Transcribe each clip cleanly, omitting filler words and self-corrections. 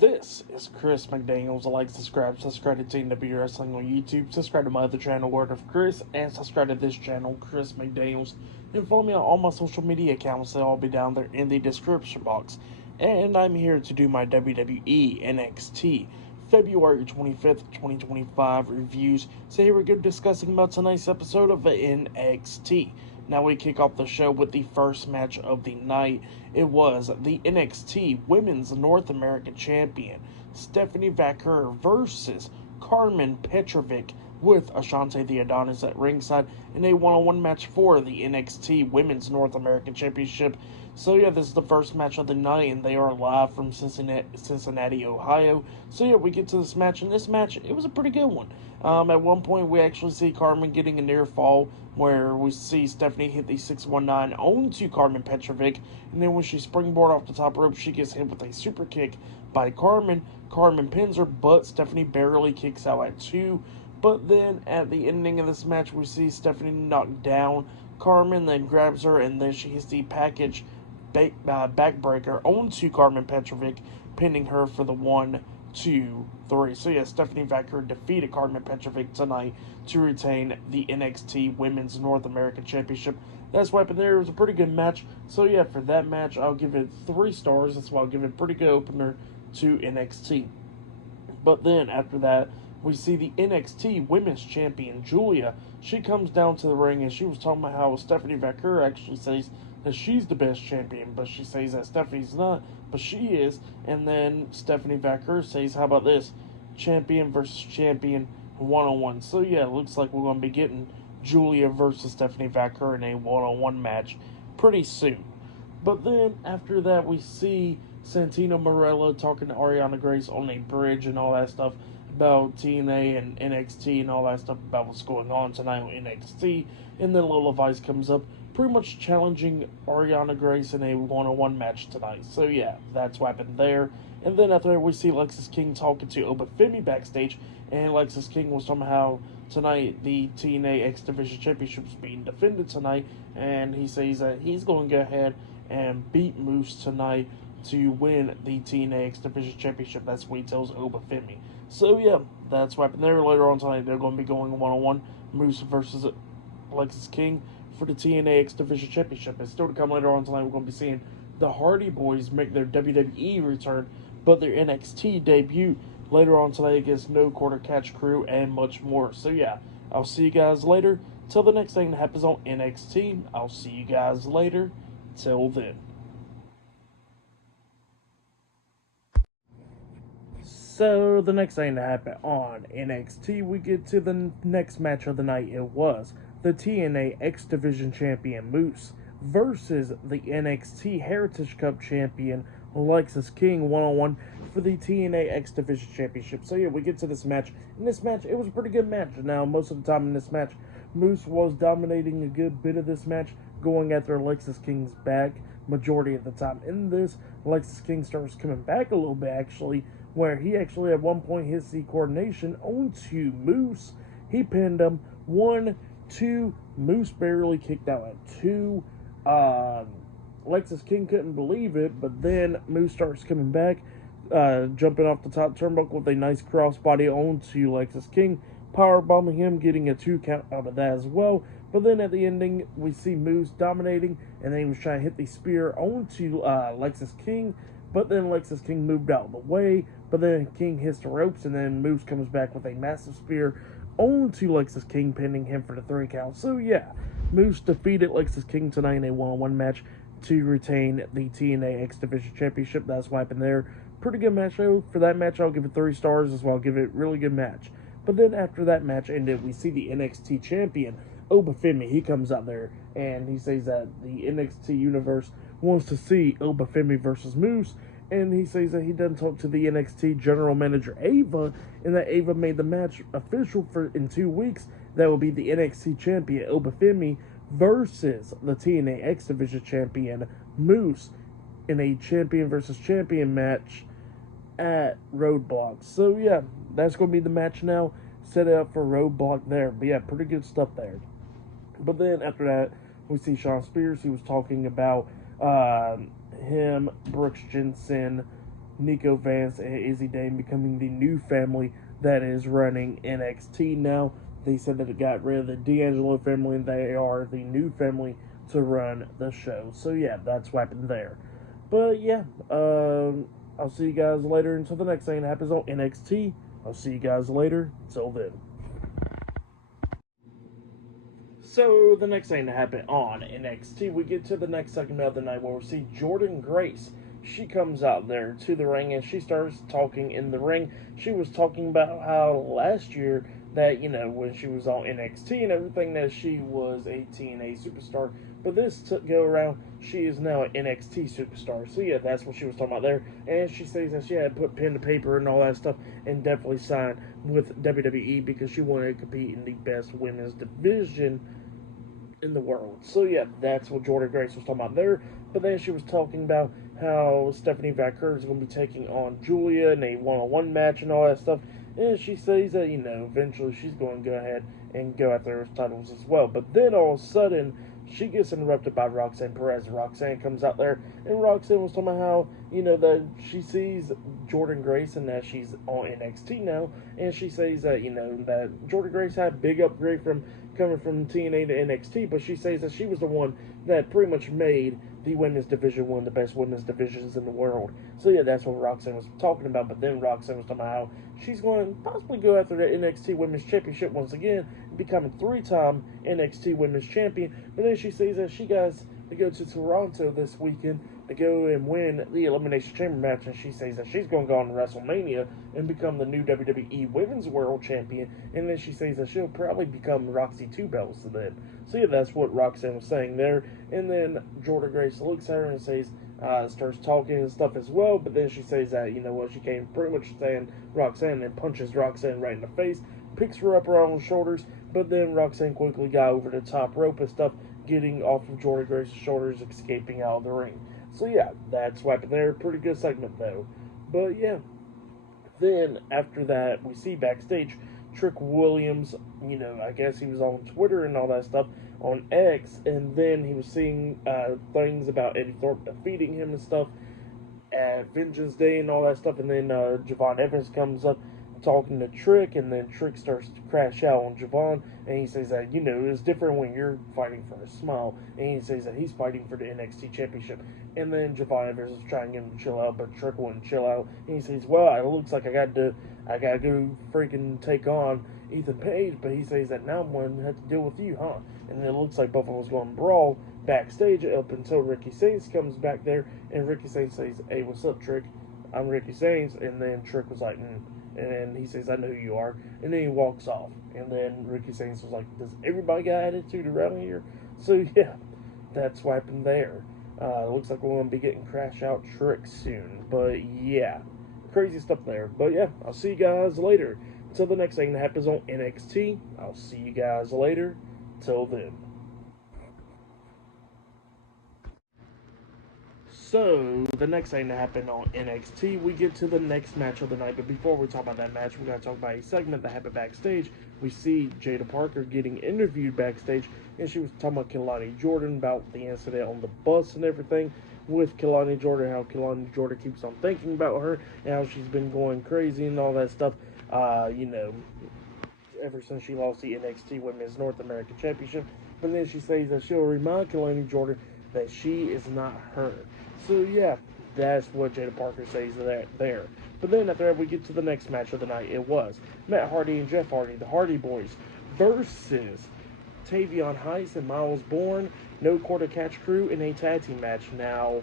This is Chris McDaniels. Like, subscribe to TNW Wrestling on YouTube, subscribe to my other channel, Word of Chris, and subscribe to this channel, Chris McDaniels. And follow me on all my social media accounts. They'll all be down there in the description box. And I'm here to do my WWE NXT February 25th, 2025 reviews. So here we go, discussing about tonight's episode of NXT. Now we kick off the show with the first match of the night. It was the NXT Women's North American Champion, Stephanie Vaquer versus Carmen Petrovic, with Ashante the Adonis at ringside in a one-on-one match for the NXT Women's North American Championship. So yeah, this is the first match of the night, and they are live from Cincinnati, Ohio. So yeah, we get to this match, and this match, it was a pretty good one. At one point, we actually see Carmen getting a near fall, where we see Stephanie hit the 619 onto Carmen Petrovic, and then when she springboard off the top rope, she gets hit with a super kick by Carmen. Carmen pins her, but Stephanie barely kicks out at 2. But then at the ending of this match, we see Stephanie knock down Carmen, then grabs her, and then she hits the package backbreaker onto Carmen Petrovic, pinning her for the 1, 2, 3. So yeah, Stephanie Vaquer defeated Carmen Petrovic tonight to retain the NXT Women's North American Championship. That's what happened there. It was a pretty good match. So yeah, for that match, I'll give it 3 stars. That's why I'll give it a pretty good opener to NXT. But then after that, we see the NXT Women's Champion, Julia. She comes down to the ring, and she was talking about how Stephanie Vaquer actually says that she's the best champion, but she says that Stephanie's not, but she is. And then Stephanie Vaquer says, how about this? Champion versus champion one-on-one. So yeah, it looks like we're going to be getting Julia versus Stephanie Vaquer in a one-on-one match pretty soon. But then after that, we see Santino Marella talking to Ariana Grace on a bridge and all that stuff about TNA and NXT and all that stuff about what's going on tonight on NXT. And then Lola Vice comes up, pretty much challenging Ariana Grace in a one-on-one match tonight. So yeah, that's what happened there. And then after that, we see Lexis King talking to Obafemi backstage, and Lexis King was somehow tonight the TNA X Division Championship is being defended tonight, and he says that he's going to go ahead and beat Moose tonight to win the TNA X Division Championship. That's what he tells Obafemi. So yeah, that's what happened there. Later on tonight, they're going to be going one-on-one, Moose versus Lexis King for the TNA X Division Championship. And still to come later on tonight, we're going to be seeing the Hardy Boys make their WWE return, but their NXT debut later on tonight against No Quarter Catch Crew and much more. So yeah, I'll see you guys later. Till the next thing that happens on NXT, I'll see you guys later. Till then. So, the next thing that happened on NXT, we get to the next match of the night. It was the TNA X Division Champion Moose versus the NXT Heritage Cup Champion Lexis King one-on-one for the TNA X Division Championship. So yeah, we get to this match. In this match, it was a pretty good match. Now, most of the time in this match, Moose was dominating a good bit of this match, going after Lexis King's back majority of the time. In this, Lexis King starts coming back a little bit, actually, where he actually at one point hits the coordination onto Moose. He pinned him 1, 2. Moose barely kicked out at 2. Lexis King couldn't believe it, but then Moose starts coming back, jumping off the top turnbuckle with a nice crossbody onto Lexis King, powerbombing him, getting a 2 count out of that as well. But then at the ending, we see Moose dominating, and then he was trying to hit the spear onto Lexis King, but then Lexis King moved out of the way, but then King hits the ropes, and then Moose comes back with a massive spear onto Lexis King, pinning him for the 3 count. So yeah, Moose defeated Lexis King tonight in a one-on-one match to retain the TNA X Division Championship. That's what happened there. Pretty good match, though. For that match, I'll give it 3 stars as well. I'll give it a really good match. But then after that match ended, we see the NXT Champion, Obafemi. He comes out there, and he says that the NXT Universe wants to see Obafemi versus Moose, and he says that he doesn't talk to the NXT General Manager, Ava, and that Ava made the match official for in 2 weeks. That will be the NXT Champion, Obafemi, versus the TNA X Division Champion, Moose, in a champion versus champion match at Roadblock. So yeah, that's going to be the match now. Set it up for Roadblock there. But yeah, pretty good stuff there. But then after that, we see Shawn Spears. He was talking about him, Brooks Jensen, Nico Vance and Izzy Dane becoming the new family that is running NXT now. They said that it got rid of the D'Angelo family and they are the new family to run the show. So yeah, that's what happened there. But yeah, I'll see you guys later until the next thing that happens on NXT. I'll see you guys later. Till then. So the next thing to happen on NXT, we get to the next segment of the night where we see Jordynne Grace. She comes out there to the ring and she starts talking in the ring. She was talking about how last year that, when she was on NXT and everything, that she was a TNA superstar. But this go around, she is now an NXT superstar. So yeah, that's what she was talking about there. And she says that she had put pen to paper and all that stuff and definitely signed with WWE because she wanted to compete in the best women's division in the world. So yeah, that's what Jordynne Grace was talking about there. But then she was talking about how Stephanie Vaquer is going to be taking on Julia in a one-on-one match and all that stuff. And she says that, eventually she's going to go ahead and go after those titles as well. But then all of a sudden, she gets interrupted by Roxanne Perez. Roxanne comes out there, and Roxanne was talking about how, that she sees Jordynne Grace and that she's on NXT now. And she says that, that Jordynne Grace had a big upgrade from coming from TNA to NXT, but she says that she was the one that pretty much made the women's division one of the best women's divisions in the world. So yeah, that's what Roxanne was talking about. But then Roxanne was talking about how she's going to possibly go after the NXT Women's Championship once again, becoming 3-time NXT Women's Champion. But then she says that she guys to go to Toronto this weekend to go and win the Elimination Chamber match, and she says that she's going to go on to WrestleMania and become the new WWE Women's World Champion, and then she says that she'll probably become Roxy Two Bells then. So yeah, that's what Roxanne was saying there, and then Jordynne Grace looks at her and says, starts talking and stuff as well, but then she says that, she came pretty much saying Roxanne and punches Roxanne right in the face, picks her up around the shoulders, but then Roxanne quickly got over the top rope and stuff, getting off of Jordynne Grace's shoulders, escaping out of the ring. So yeah, that's what happened there. Pretty good segment though. But yeah, then after that, we see backstage Trick Williams, I guess he was on Twitter and all that stuff, on X, and then he was seeing things about Eddie Thorpe defeating him and stuff at Vengeance Day and all that stuff, and then Javon Evans comes up talking to Trick, and then Trick starts to crash out on Javon, and he says that, it's different when you're fighting for a smile, and he says that he's fighting for the NXT Championship, and then Javon Evans is trying to get him to chill out, but Trick wouldn't chill out, and he says, well, it looks like I gotta go freaking take on Ethan Page, but he says that now I'm going to have to deal with you, huh? And it looks like Buffalo's going to brawl backstage up until Ricky Saints comes back there, and Ricky Saints says, hey, what's up, Trick? I'm Ricky Saints, and then Trick was like, and he says, I know who you are. And then he walks off. And then Ricky Saints was like, does everybody got attitude around here? So, yeah, that's what happened there. Looks like we're going to be getting Crash Out Trick soon. But, yeah, crazy stuff there. But, yeah, I'll see you guys later. Until the next thing that happens on NXT, I'll see you guys later. Till then. So, the next thing that happened on NXT, we get to the next match of the night. But before we talk about that match, we're going to talk about a segment that happened backstage. We see Jada Parker getting interviewed backstage, and she was talking about Kelani Jordan, about the incident on the bus and everything with Kelani Jordan, how Kelani Jordan keeps on thinking about her, and how she's been going crazy and all that stuff, ever since she lost the NXT Women's North American Championship. But then she says that she'll remind Kelani Jordan that she is not her. So yeah, that's what Jada Parker says there. But then after that, we get to the next match of the night. It was Matt Hardy and Jeff Hardy, the Hardy Boys, versus Tavion Heiss and Miles Bourne, No Quarter Catch Crew, in a tag team match. Now,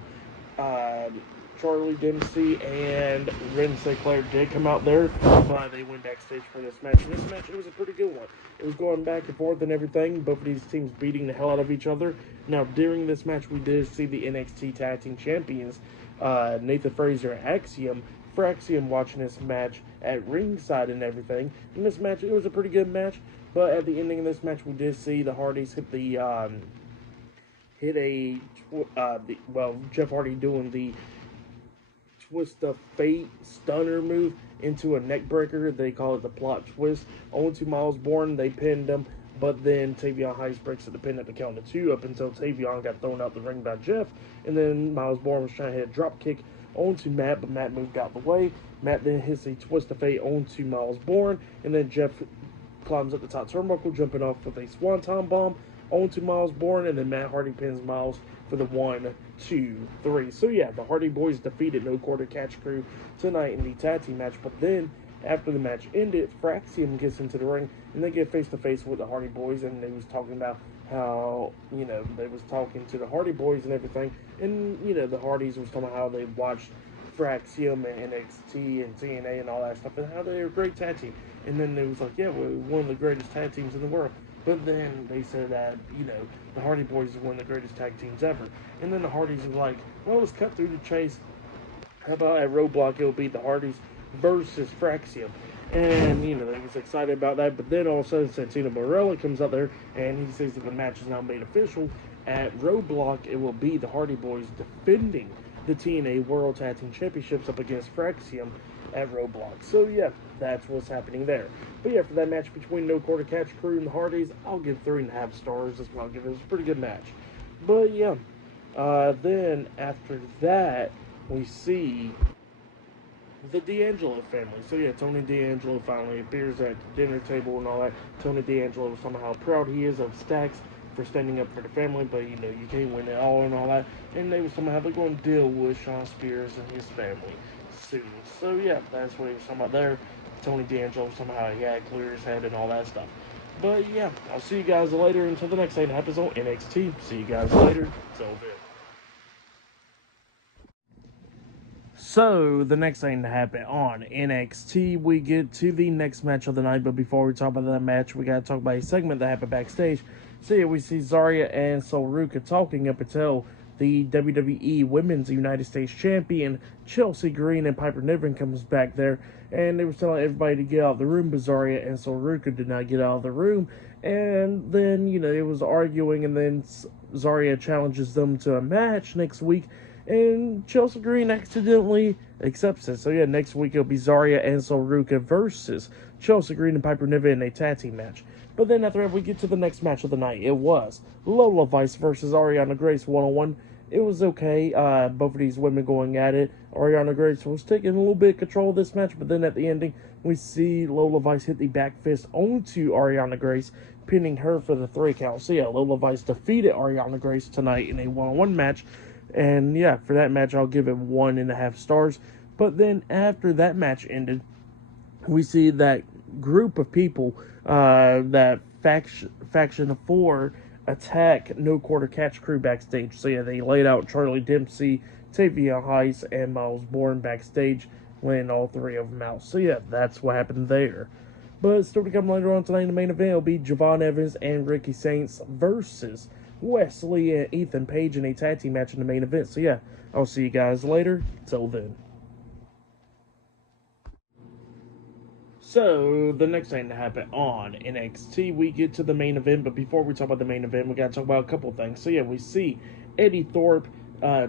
Charlie Dempsey and Ren Sinclair did come out there, but they went backstage for this match. And this match, it was a pretty good one. It was going back and forth and everything, both of these teams beating the hell out of each other. Now, during this match, we did see the NXT Tag Team Champions, Nathan Frazer and Axiom, for Axiom watching this match at ringside and everything. In this match, it was a pretty good match, but at the ending of this match, we did see the Hardys Jeff Hardy doing the Twist of Fate stunner move into a neck breaker. They call it the plot twist. Onto Miles Bourne, they pinned him, but then Tavion Heiss breaks the pin at the count of 2 up until Tavion got thrown out the ring by Jeff, and then Miles Bourne was trying to hit a drop kick, onto Matt, but Matt moved out the way. Matt then hits a twist of fate onto Miles Bourne, and then Jeff climbs up the top turnbuckle, jumping off with a swanton bomb onto Miles Bourne, and then Matt Hardy pins Miles for the 1, 2, 3. So yeah, the Hardy Boys defeated No Quarter Catch Crew tonight in the tag team match, but then after the match ended, Fraxium gets into the ring, and they get face-to-face with the Hardy Boys, and they was talking about how, they was talking to the Hardy Boys and everything, and, the Hardys was talking about how they watched Fraxium and NXT and TNA and all that stuff, and how they were a great tag team. And then they was like, yeah, we're one of the greatest tag teams in the world. But then they said that, the Hardy Boys are one of the greatest tag teams ever. And then the Hardys were like, well, let's cut through the chase. How about at Roadblock, it'll be the Hardys versus Fraxium. And, they was excited about that. But then all of a sudden, Santino Marella comes out there, and he says that the match is now made official. At Roadblock, it will be the Hardy Boys defending the TNA World Tag Team Championships up against Fraxium at Roadblock. So, yeah, that's what's happening there. But, yeah, for that match between No Quarter Catch Crew and the Hardys, I'll give 3.5 stars. That's what I'll give it. It was a pretty good match. But, yeah, then after that, we see the D'Angelo family. So, yeah, Tony D'Angelo finally appears at the dinner table and all that. Tony D'Angelo was talking about how proud he is of Stacks for standing up for the family, but, you can't win it all and all that. And they was talking about how they're going to deal with Sean Spears and his family soon. So, yeah, that's what he was talking about there. Tony D'Angelo was talking about how he had to clear his head and all that stuff. But, yeah, I'll see you guys later until the next episode NXT. See you guys later. It's over. So, the next thing to happen on NXT, we get to the next match of the night. But before we talk about that match, we got to talk about a segment that happened backstage. So, yeah, we see Zarya and Sol Ruca talking up until the WWE Women's United States Champion, Chelsea Green, and Piper Niven comes back there. And they were telling everybody to get out of the room, but Zarya and Sol Ruca did not get out of the room. And then, it was arguing, and then Zarya challenges them to a match next week. And Chelsea Green accidentally accepts it. So, yeah, next week it'll be Zarya and Sol Ruca versus Chelsea Green and Piper Niven in a tag team match. But then after that, we get to the next match of the night. It was Lola Vice versus Ariana Grace 1-on-1. It was okay. Both of these women going at it. Ariana Grace was taking a little bit of control of this match, but then at the ending, we see Lola Vice hit the back fist onto Ariana Grace, pinning her for the 3 count. So, yeah, Lola Vice defeated Ariana Grace tonight in a 1-on-1 match. And, yeah, for that match, I'll give it 1.5 stars. But then after that match ended, we see that group of people, that faction of 4, attack No Quarter Catch Crew backstage. So, yeah, they laid out Charlie Dempsey, Tavion Heiss, and Miles Bourne backstage, laying all 3 of them out. So, yeah, that's what happened there. But still to come later on tonight in the main event, it'll be Javon Evans and Ricky Saints versus Wesley and Ethan Page in a tag team match in the main event. So, yeah, I'll see you guys later. Till then. So, the next thing to happen on NXT, we get to the main event. But before we talk about the main event, we got to talk about a couple things. So, yeah, we see Eddie Thorpe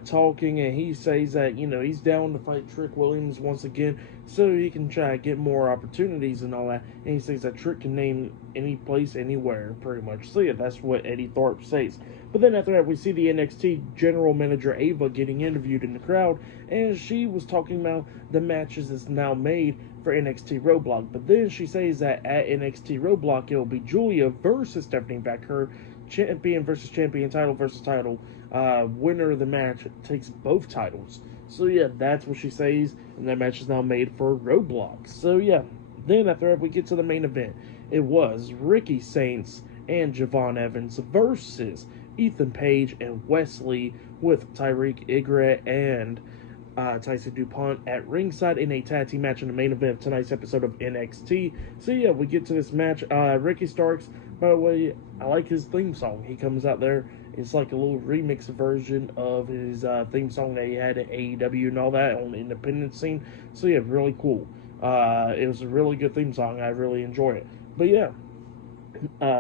talking, and he says that, he's down to fight Trick Williams once again so he can try to get more opportunities and all that. And he says that Trick can name any place, anywhere, pretty much. So, yeah, that's what Eddie Thorpe says. But then after that, we see the NXT general manager Ava getting interviewed in the crowd, and she was talking about the matches that's now made for NXT Roadblock. But then she says that at NXT Roadblock, it will be Julia versus Stephanie Baker, champion versus champion, title versus title. Winner of the match takes both titles. So, yeah, that's what she says, and that match is now made for Roadblock. So, yeah, then after that, we get to the main event. It was Ricky Saints and Javon Evans versus Ethan Page and Wesley, with Tyreek Egret and Tyson DuPont at ringside in a tag team match in the main event of tonight's episode of NXT. So, yeah, we get to this match. Ricky Starks, by the way, I like his theme song. He comes out there. It's like a little remix version of his theme song that he had at AEW and all that on the independent scene. So, yeah, really cool. It was a really good theme song. I really enjoy it. But, yeah,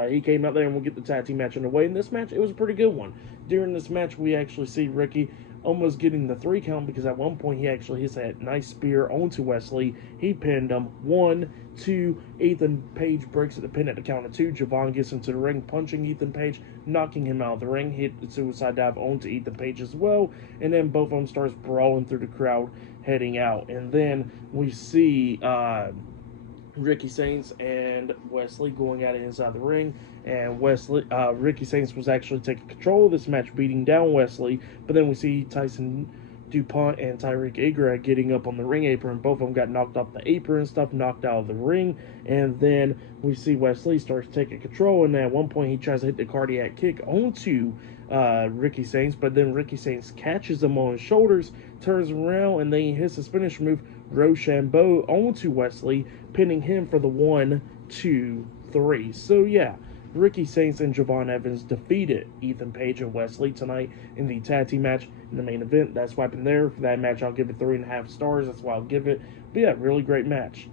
he came out there and we'll get the tag team match underway. In this match, it was a pretty good one. During this match, we actually see Ricky almost getting the 3 count, because at one point he actually hits that nice spear onto Wesley. He pinned him. 1, 2, Ethan Page breaks it, the pin at the count of 2. Javon gets into the ring, punching Ethan Page, knocking him out of the ring. Hit the suicide dive onto Ethan Page as well. And then both of them starts brawling through the crowd, heading out. And then we see Ricky Saints and Wesley going at it inside the ring, and Ricky Saints was actually taking control of this match, beating down Wesley. But then we see Tyson DuPont and Tyreek Egrat getting up on the ring apron. Both of them got knocked off the apron and stuff, knocked out of the ring. And then we see Wesley starts taking control, and at one point he tries to hit the cardiac kick onto Ricky Saints, but then Ricky Saints catches him on his shoulders, turns around, and then he hits his finisher move, Rochambeau, onto Wesley, pinning him for the 1, 2, 3. So yeah, Ricky Saints and Javon Evans defeated Ethan Page and Wesley tonight in the tag team match in the main event. That's why I'm there. For that match, I'll give it 3.5 stars. That's why I'll give it. But yeah, really great match.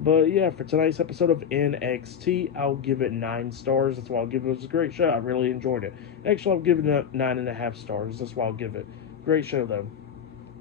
But yeah, for tonight's episode of NXT, I'll give it 9 stars. That's why I'll give it. It was a great show. I really enjoyed it. Actually, I'll give it 9.5 stars. That's why I'll give it. Great show, though.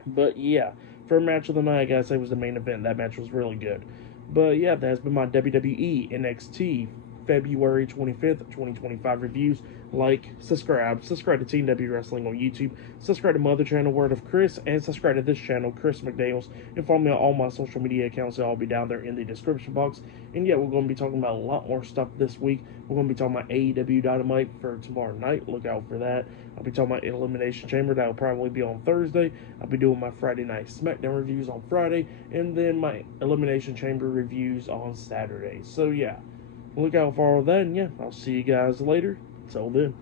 But yeah, for match of the night, I gotta say, was the main event. That match was really good. But yeah, that has been my WWE NXT February 25th, 2025 reviews. Like, subscribe to Team W Wrestling on YouTube, subscribe to my other channel, Word of Chris, and subscribe to this channel, Chris McDaniels, and follow me on all my social media accounts. They'll all be down there in the description box. And yeah, we're going to be talking about a lot more stuff this week. We're going to be talking about AEW Dynamite for tomorrow night. Look out for that. I'll be talking about Elimination Chamber. That'll probably be on Thursday. I'll be doing my Friday Night SmackDown reviews on Friday, and then my Elimination Chamber reviews on Saturday. So yeah, look out for all that, and yeah, I'll see you guys later. Till then.